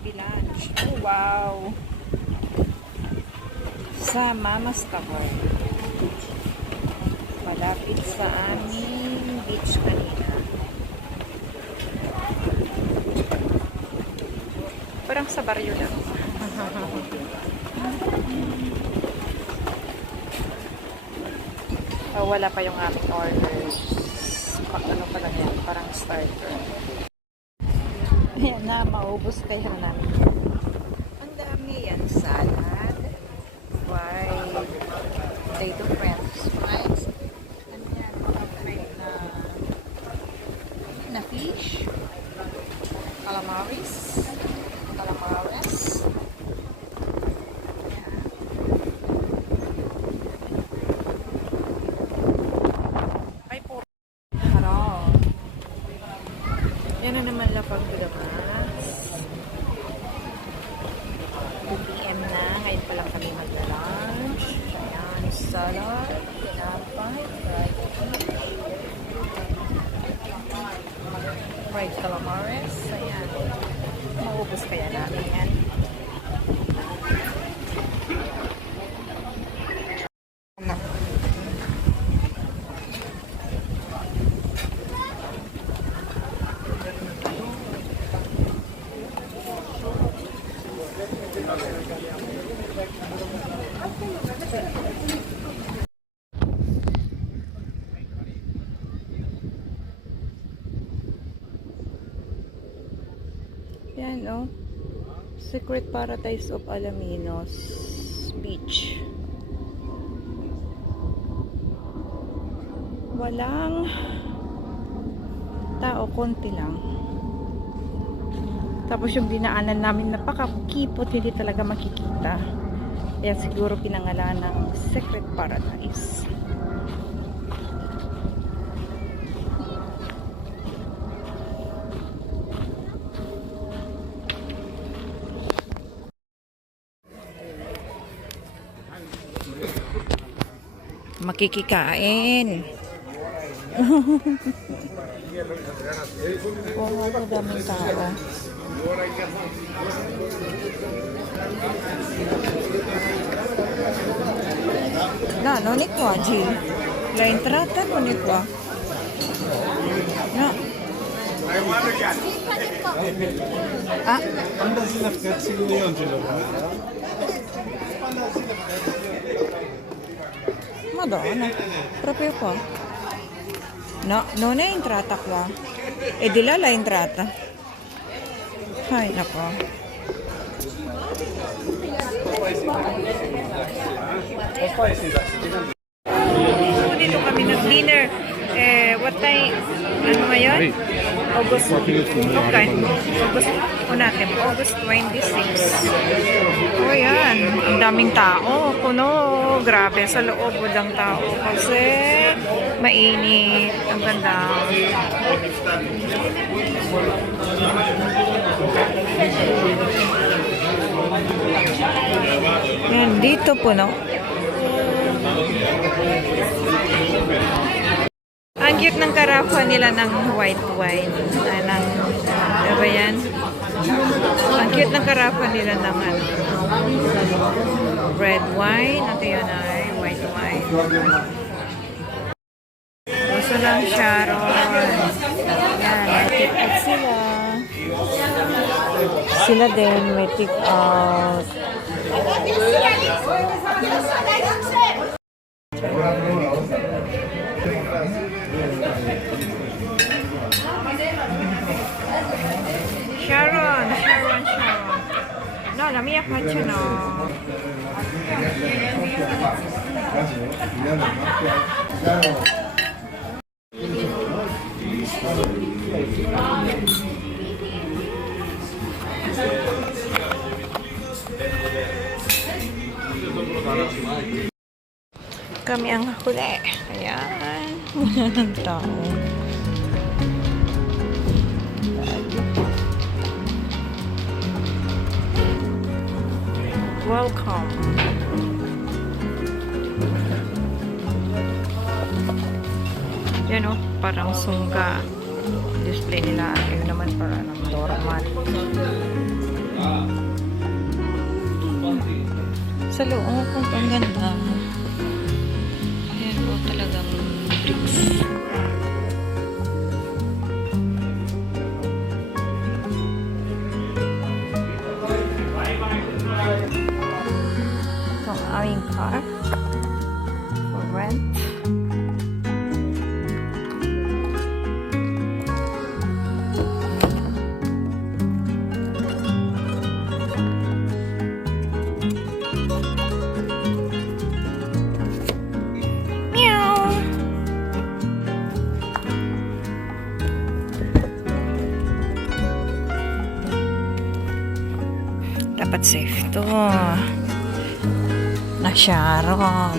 Kabilanch. Oh, wow! Sa Mama's Tower. Malapit sa aming beach kanina. Parang sa baryo lang. Oh, wala pa yung aming orders. Ano pa lang yan? Parang starter. Ayan na, maubos kaya na namin. Ang dami yan. Salad. White. Potato french fries. Ano yan? Mga fried na fish. Calamaris. Calamares. Yan na naman lapag to the max. 2 PM na. Ngayon pa lang kami magla-lunch. Ayan, salad, tinapay, fried calamares. Ayan. Maubos kaya namin yan. Yan, oh. Secret Paradise of Alaminos Beach. Walang tao, konti lang. Tapos yung dinaanan namin napakakipot, hindi talaga makikita. Kaya siguro pinangalan ng Secret Paradise. Makikikain. Oo, oh, daming tao. Na, no ni kwa, Jill. La entrata, no ni kwa. Na. Ah? Madonna. Proprio qua. No, non è entrata qua. E di là la entrata. Ay, nako. Dito kami nag-dinner. What time? Ano ngayon? August. Okay. August 26. Oh, yan. Ang daming tao. Puno. Grabe. Sa loob walang tao. Kasi mainit. Ang ganda. Yan. Dito puno. Ang cute ng karafa nila ng white wine. Ano ba yan? Ang cute ng karafa nila ng red wine. Ito yun ay white wine. Gusto lang Sharon. Yan, may take-out sila. Sila din may take-out. Sharon. No, la mia faccia no. Kami ang huli. Ayan. Wala ng tao. Welcome. Yan o, parang sungga. Display nila. Ayun naman para ng doormat. sa loob. Ang ganda. Ayan po talagang bricks. Ito ang aming car for rent. Dapat safe to. Na Sharon.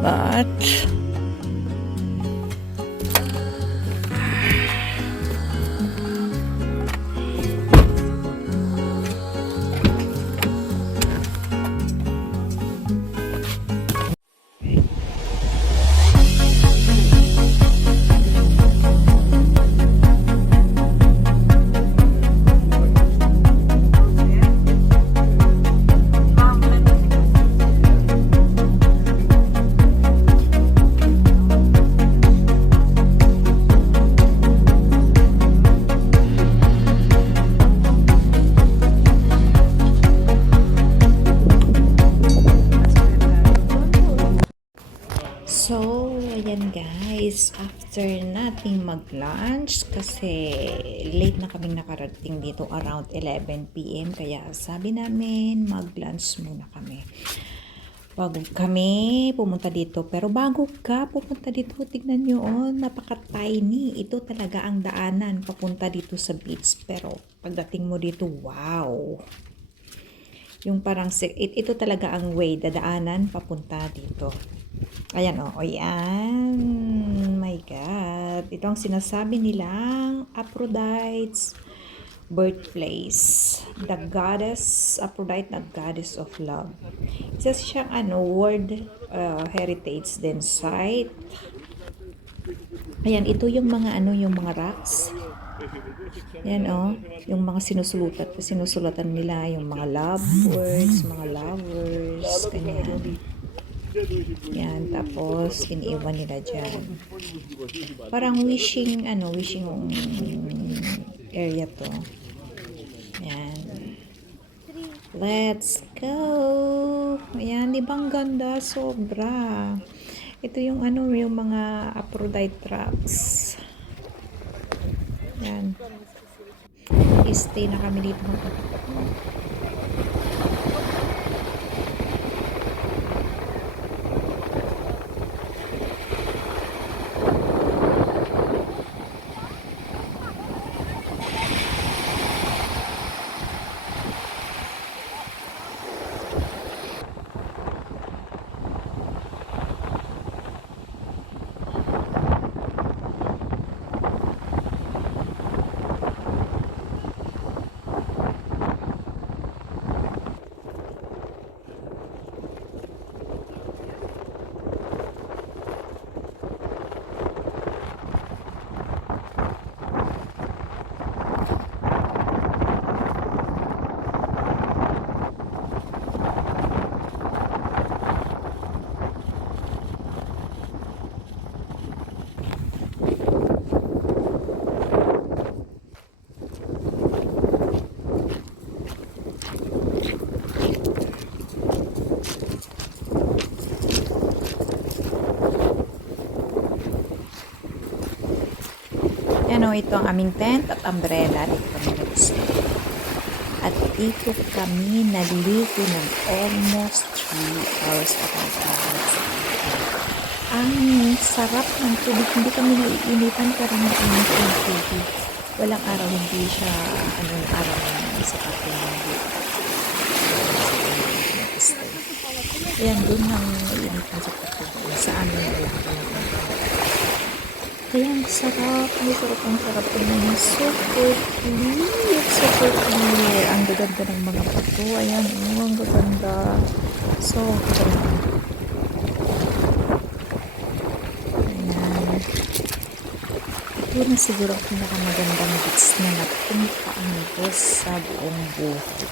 But so, ayan guys, after nating mag-lunch, kasi late na kaming nakarating dito around 11 p.m. Kaya sabi namin, mag-lunch muna kami. Bago kami pumunta dito. Pero bago ka pumunta dito, tignan nyo, oh, napaka-tiny. Ito talaga ang daanan papunta dito sa beach. Pero pagdating mo dito, wow! Yung parang, ito talaga ang way, dadaanan papunta dito. Ayan o, ayan. My God. Ito ang sinasabi nilang Aphrodite's birthplace. The goddess, Aphrodite, the goddess of love. Isa siyang World Heritage din site. Ayan, ito yung mga yung mga rocks. Ayan yung mga sinusulatan nila, yung mga love words, mga lovers, ganyan. Yan, tapos iniiwan nila dyan. Parang wishing area to. Yan. Let's go! Ayan, di ba ang ganda? Sobra. Ito yung yung mga Aphrodite rocks. Yan. I-stay na kami dito. Ito ang aming tent at umbrella. Dito kami nag-stay. At dito kami naligo ng almost 3 hours at ang sarap ng tubig. Hindi kami naiinitan pero mainit yung tubig. Walang araw, hindi siya araw na sa kapilin dito. Ayan, doon nang naiinitan sa tubig. Sa amin wala ka lang. Kaya ang sarap ang sarap tingnan. Super clear, super clear. Ang gaganda ng mga bato. Ayan, ang gaganda. Sobra. Ayan. Ito na siguro ang pinakamagandang beach na napuntaan ko sa buong buhay.